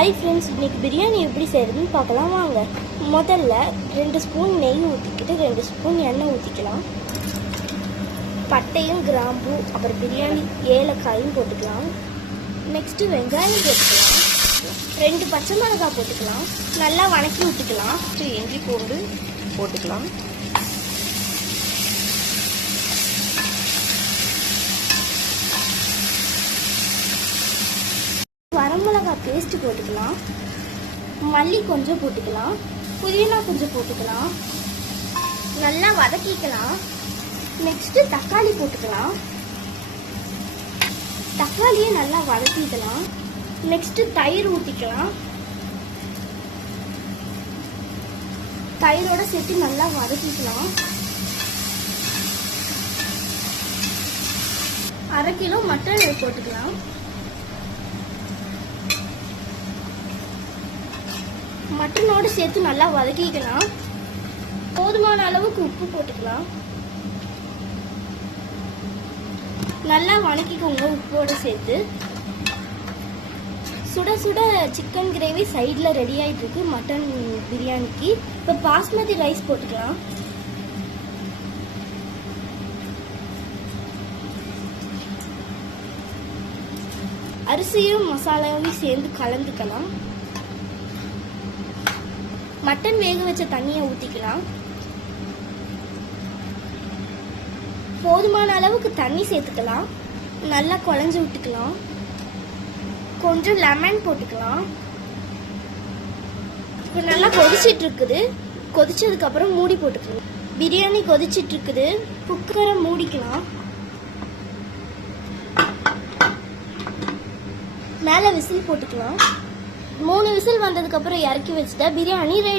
Hi friends, இன்றைக்கி பிரியாணி எப்படி செய்கிறதுன்னு பார்க்கலாம் வாங்க. முதல்ல 2 ஸ்பூன் நெய் ஊற்றிக்கிட்டு 2 ஸ்பூன் எண்ணெய் ஊற்றிக்கலாம். பட்டையும் கிராம்பு அப்புறம் பிரியாணி ஏலக்காயும் போட்டுக்கலாம். நெக்ஸ்ட்டு வெங்காயம் போட்டுக்கலாம். 2 பச்சை மிளகாய் போட்டுக்கலாம். நல்லா வணக்கி விட்டுக்கலாம். இஞ்சி பூண்டு போட்டுக்கலாம். வரமிளகாய் பேஸ்ட் போட்டுக்கலாம். மல்லி கொஞ்சம் போட்டுக்கலாம். புதினா கொஞ்சம் போட்டுக்கலாம். நல்லா வதக்கிக்கலாம். நெக்ஸ்ட்டு தக்காளி போட்டுக்கலாம். தக்காளியை நல்லா வதக்கிக்கலாம். நெக்ஸ்ட்டு தயிர் ஊற்றிக்கலாம். தயிரோட சேர்த்து நல்லா வதக்கிக்கலாம். 1/2 கிலோ மட்டன் போட்டுக்கலாம். மட்டனோடு சேர்த்து நல்லா வதக்கிக்கலாம். போதுமான அளவுக்கு உப்பு போட்டுக்கலாம். நல்லா வதக்கிக்கோங்க உப்போடு சேர்த்து. சுட சுட சிக்கன் கிரேவி சைடில் ரெடி ஆகிட்டு இருக்கு மட்டன் பிரியாணிக்கு. இப்போ பாஸ்மதி ரைஸ் போட்டுக்கலாம். அரிசியும் மசாலாவும் சேர்ந்து கலந்துக்கலாம். மட்டன் வேக வச்ச தண்ணியை ஊற்றிக்கலாம். போதுமான அளவுக்கு தண்ணி சேர்த்துக்கலாம். நல்லா குழஞ்சி விட்டுக்கலாம். கொஞ்சம் லெமன் போட்டுக்கலாம். இப்போ நல்லா கொதிச்சிட்டு இருக்குது. கொதிச்சதுக்கு அப்புறம் மூடி போட்டுக்கலாம். பிரியாணி கொதிச்சிட்டு இருக்குது. குக்கரை மூடிக்கலாம். மேலே விசில் போட்டுக்கலாம். 3 விசில் வந்ததுக்கு அப்புறம் இறக்கி வச்சுட்டா பிரியாணி ரெடி.